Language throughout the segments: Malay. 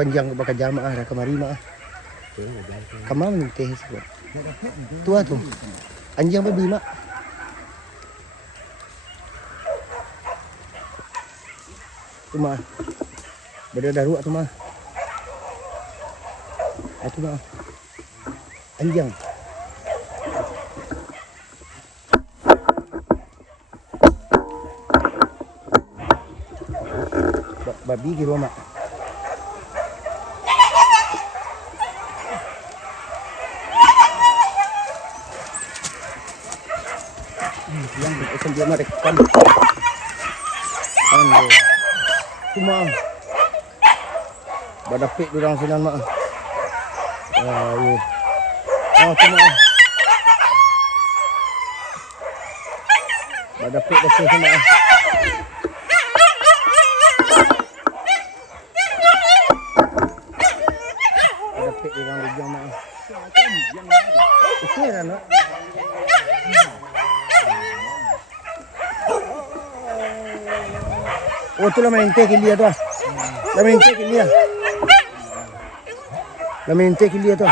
panjang bakal jamaah ada kemari mah. Kamar teh sebab. Tua tu. Anjing babi mak. Tu mah. Berdaruak tu mah. Itu mah. Anjing. Babi di rumah. Yang akan dia merekam. Ando. Cuma badapik durang sinan mak. Ayo. Oh cuma. Badapik dah sini mak. Badapik durang rijang mak. Okey kan mak. Oh tu lah mente ke liya tu. La mente ke liya. La mente ke liya tu.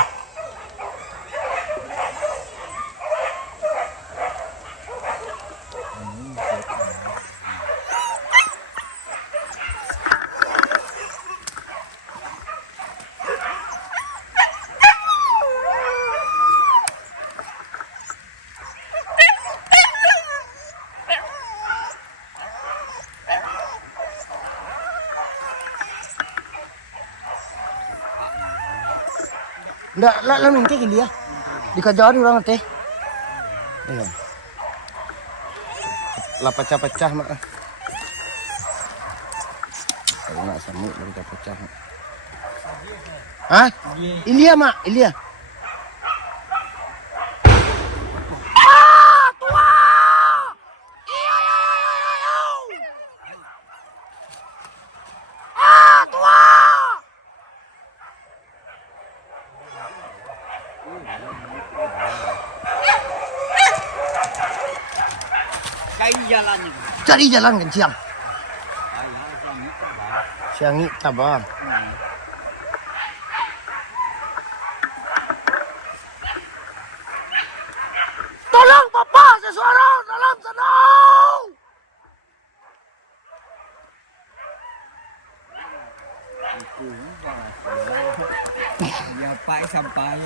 Ndak, la mente ke liya. Dikajar orang teh. Ayo. La pecah-pecah mak. Kalau nak samut la pecah. Hah? Ilia mak, Ilia. Cari jalan kan siang. Siang ni tabah. Tolong papa, sesuara dalam sana. Ya, sampai.